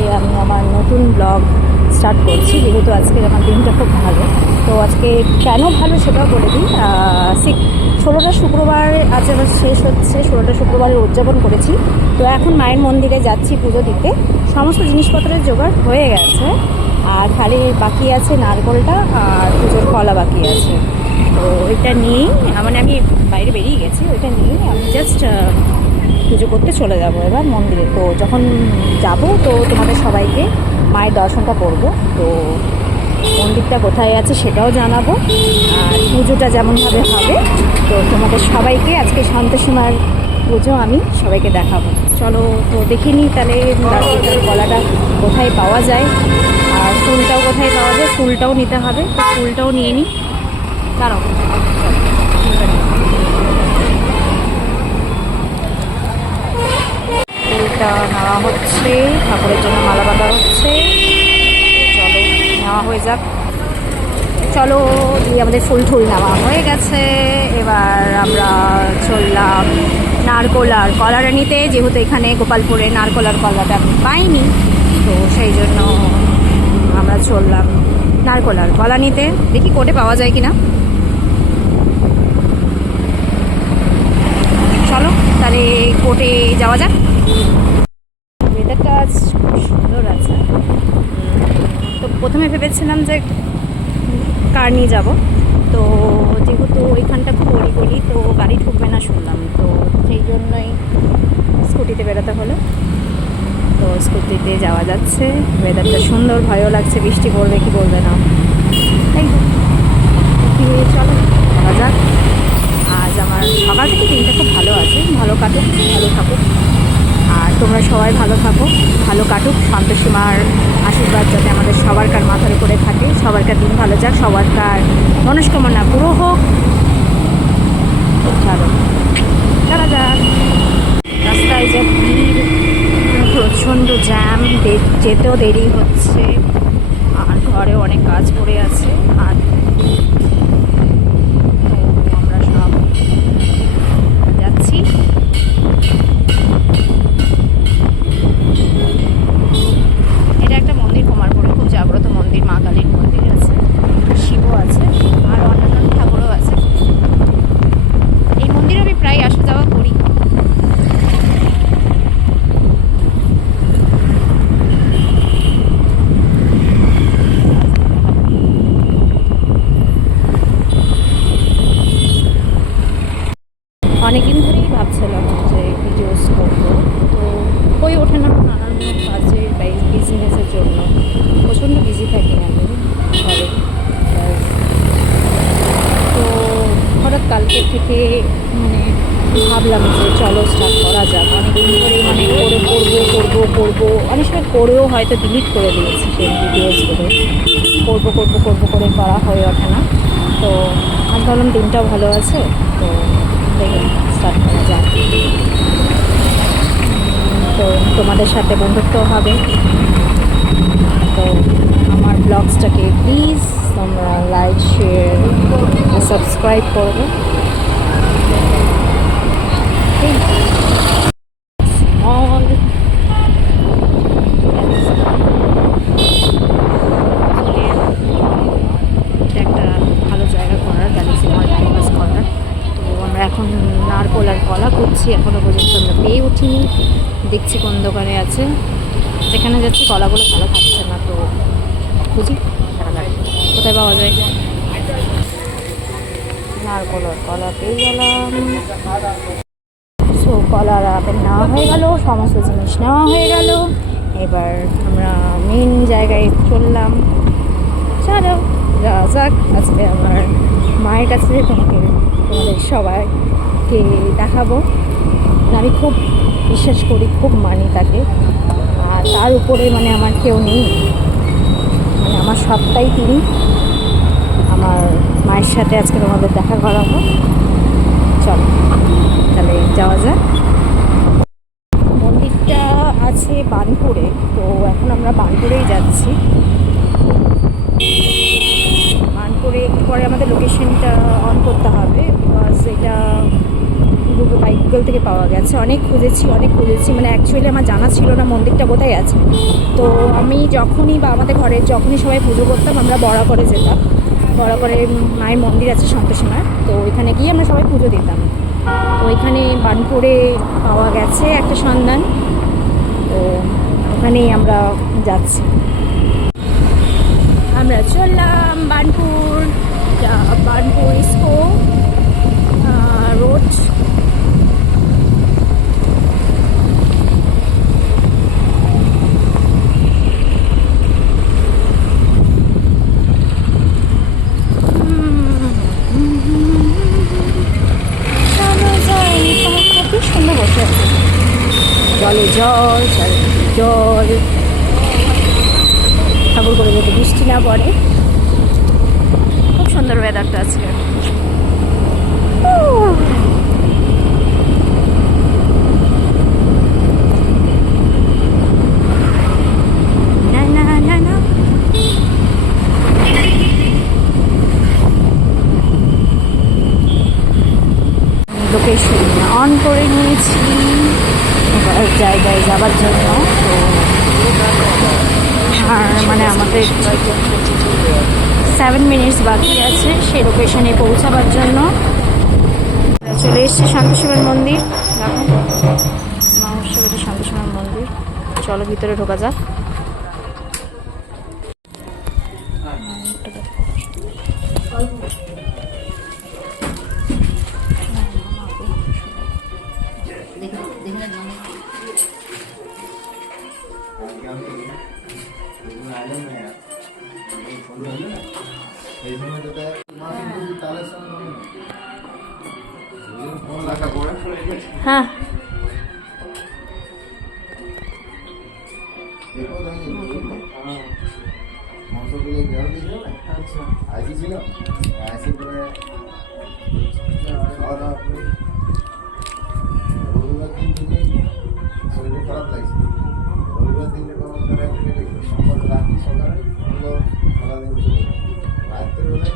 আজকে আমি আমার নতুন ব্লগ স্টার্ট করছি, যেহেতু আজকে আমার দিনটা খুব ভালো। তো আজকে কেন ভালো সেটাও বলে দিই। 16টা শুক্রবার আজ আমার শেষ হচ্ছে, 16টা শুক্রবারের উদযাপন করেছি। তো এখন মায়ের মন্দিরে যাচ্ছি পুজো দিতে। সমস্ত জিনিসপত্রের জোগাড় হয়ে গেছে, আর খালি বাকি আছে নারকোলটা আর পুজোর কলা বাকি আছে। তো ওইটা নিয়েই মানে আমি বাইরে বেরিয়ে গেছি, ওইটা নিয়েই আমি জাস্ট পুজো করতে চলে যাব এবার মন্দিরে। তো যখন যাব তো তোমাদের সবাইকে মায়ের দর্শনটা করব। তো মন্দিরটা কোথায় আছে সেটাও জানাবো, আর পুজোটা যেমনভাবে হবে তো তোমাদের সবাইকে আজকে শান্তসীমার পুজো আমি সবাইকে দেখাবো। চলো তো দেখে নিই তাহলে কলাটা কোথায় পাওয়া যায়, আর ফুলটাও কোথায় পাওয়া যায়, ফুলটাও নিতে হবে। তো ফুলটাও নিয়ে নিই, দাঁড়াও। ফুলটা নেওয়া হচ্ছে, ঠাকুরের জন্য মালা বাঁধা হচ্ছে। চলো নেওয়া হয়ে যাক। চলো দিয়ে আমাদের ফুল ঠুল নেওয়া হয়ে গেছে। এবার আমরা চললাম নারকোল আর কলাটা নিতে, যেহেতু এখানে গোপালপুরে নারকোল আর কলাটা আমি পাইনি, তো সেই জন্য আমরা চললাম নারকোল আর কলা নিতে। দেখি কোর্টে পাওয়া যায় কিনা। চলো তাহলে কোর্টে যাওয়া যাক। ওয়েদারটা আজ খুব সুন্দর আছে। তো প্রথমে ভেবেছিলাম যে কার নিয়ে যাব, তো যেহেতু ওইখানটা খুব গলি, তো গাড়ি ঢুকবে না শুনলাম, তো সেই জন্যই স্কুটিতে বেরোতে হলো। তো স্কুটিতে যাওয়া যাচ্ছে, ওয়েদারটা সুন্দর, ভয়ও লাগছে বৃষ্টি পড়বে কি বলবে না, তাই চলো যাওয়া যাক। আজ আমার সকাল থেকে দিনটা খুব ভালো আছে, ভালো কাটুক, ভালো থাকুক, আর তোমরা সবাই ভালো থাকো, ভালো কাটুক। শান্তসীমার আশীর্বাদ যাতে আমাদের সবারকার মাথার উপরে থাকে, সবারকার দিন ভালো যাক, সবারকার মনস্কামনা পুরো হোক। চলো চলা যাক। রাস্তায় যে ভিড়, প্রচণ্ড জ্যাম, যেতেও দেরি হচ্ছে, আর ঘরে অনেক কাজ পড়ে আছে। আর আমরা সব যাচ্ছি। এটা একটা মন্দির, কুমারপুরে খুব জাগ্রত মন্দির, মা কালীর মন্দির আছে, শিবও আছে, আর অন্যান্য ঠাকুরও আছে। এই মন্দিরে আমি প্রায় আসা যাওয়া করি। অনেকদিন ধরেই ভাবছিলাম যে ভিডিওস করবো, তো হয়ে ওঠে না, নানান কাজের বিজনেসের জন্য প্রচণ্ড বিজি থাকি আমি ঘরে। তো হঠাৎ কালকে থেকে মানে ভাবলাম যে চলো স্টার্ট করা যাক। অনেকদিন ধরে মানে করবো, অনেক সময় করেও হয়তো ডিলিট করে দিয়েছি সেই ভিডিওসগুলো, করবো করে করা হয়ে ওঠে না। তো আজ ভাবলাম দিনটাও ভালো আছে, তো দেখুন স্টার্ট করা যাক। তো তোমাদের সাথে বন্ধুত্ব হবে। তো আমার ব্লগসটাকে প্লিজ তোমরা লাইক, শেয়ার, সাবস্ক্রাইব করবে। একটা ভালো জায়গা করার, গ্যালাক্সি মল টাইম পাস করার। তো আমরা এখন নারকোল আর কলা করছি, এখনও পর্যন্ত আমরা পেয়ে উঠিনি। দেখছি কোন দোকানে আছে, যেখানে যাচ্ছি কলাগুলো ভালো থাকছে না, তো খুঁজি কোথায় পাওয়া যায়। নারকোল আর কলা পেয়ে গেলাম। সো কলার আপেল নেওয়া হয়ে গেল, সমস্ত জিনিস নেওয়া হয়ে গেল। এবার আমরা মেন জায়গায় চললাম। চলো যাওয়া যাক। আজকে আমার মায়ের কাছে তোমাদের সবাইকে দেখাবো। আমি খুব বিশ্বাস করি, খুব মানি তাকে, আর তার উপরে মানে আমার কেউ নেই, মানে আমার সবটাই তিনি। আমার মায়ের সাথে আজকে তোমাদের দেখা করাবো। চলো তাহলে যাওয়া যাক। মন্দিরটা আছে বার্নপুরে, তো এখন আমরা বার্নপুরেই যাচ্ছি। বার্নপুরে একটু পরে আমাদের লোকেশনটা অন করতে হবে, বিকজ এটা গুগল থেকে পাওয়া গেছে। অনেক খুঁজেছি মানে অ্যাকচুয়ালি আমার জানা ছিল না মন্দিরটা কোথায় আছে। তো আমি যখনই বা আমাদের ঘরে যখনই সবাই পুজো করতাম আমরা বরাকরে যেতাম। বরাকরে মায়ের মন্দির আছে সন্তোষী মার, তো ওইখানে গিয়ে আমরা সবাই পুজো দিতাম। তো ওইখানে বার্নপুরে পাওয়া গেছে একটা সন্ধান, তো ওখানেই আমরা যাচ্ছি। আমরা চললাম বার্নপুর ইস্কো রোড। খুব সুন্দর বসে আছে, জলে জল জল, ঠাকুর করে যদি বৃষ্টি না পড়ে। খুব সুন্দর ওয়েদারটা আজকে। লোকেশন অন করে নিয়েছি জায়গায় যাবার জন্য। তো আর মানে আমাদের 7 মিনিটস বাকি আছে সেই লোকেশনে পৌঁছাবার জন্য। চলে এসেছি শান্তশিবের মন্দির। দেখো মহোৎসবের শান্তশিবের মন্দির। চলো ভিতরে ঢোকা যাক। হ্যাঁ শরীরে খারাপ লাগছে। রবিবার দিনে কোনো সোমবার রাত্রি সকালে সারাদিন রাত্রে বেলায়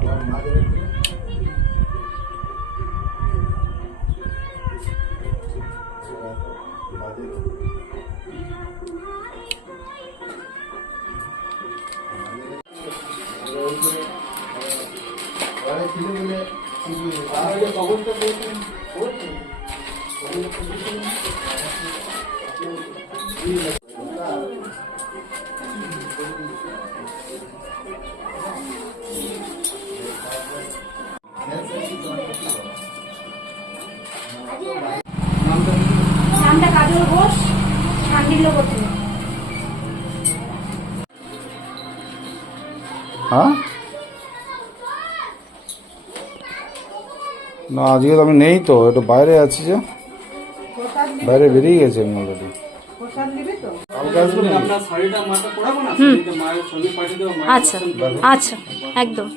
আমার মাঝে ছিল বলে খবরটা বলছেন নামটা কাজল ঘোষ, শান্তিলবতী। হ্যাঁ না আজকে তো আমি নেই, তো একটু বাইরে আছি, যে বাইরে বেরিয়ে গেছে অলরেডি। আচ্ছা আচ্ছা একদম।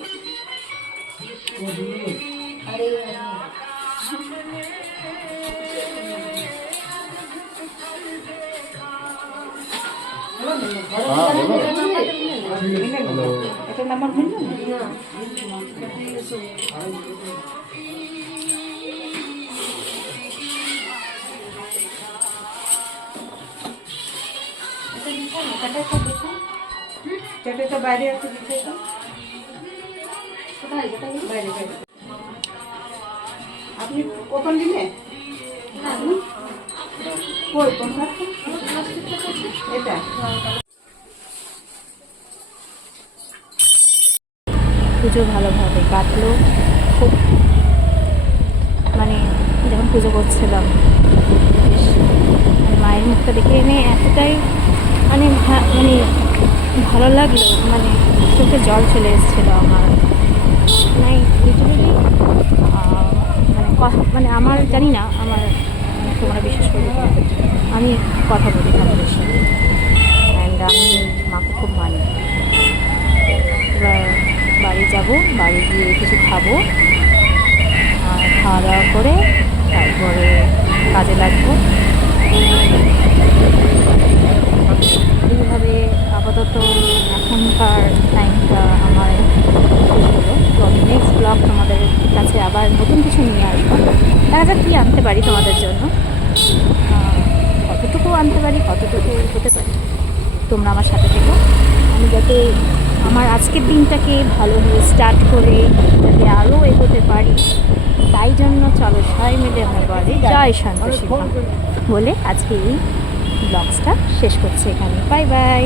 বাইরে আছে, আপনি কখন দিনে এটা পুজো ভালোভাবে কাটলো। খুব মানে যখন পুজো করছিলাম মায়ের মুখটা দেখে এনে এতটাই মানে ভালো লাগলো, মানে চোখে জল চলে এসেছিলো আমার। মানে লিটারেলি মানে আমার জানি না, আমার তোমরা বিশেষ করে আমি কথা বলি ঠাকুরের সাথে, অ্যান্ড আমি মাকে খুব মানি। এবার বাড়ি যাব, বাড়ি গিয়ে কিছু খাবো, আর খাওয়া দাওয়া করে তারপরে কাজে লাগবো। এইভাবে আপাতত এখনকার টাইমটা আমার শেষ হলো। তো আমি নেক্সট ব্লগ তোমাদের কাছে আবার নতুন কিছু নিয়ে আসবো। আনতে পারি তোমাদের জন্য। কতটুকু আনতে পারি, কতটুকু হতে পারি, তোমরা আমার সাথে থেকো। আমি যাতে আমার আজকের দিনটাকে ভালোভাবে স্টার্ট করে যাতে আরও এগোতে পারি, তাই জন্য চলো সবাই মিলে আমার বাড়ি জয় শান্তশিমা বলে আজকে এই ব্লগসটা শেষ করছি এখানে। Bye bye.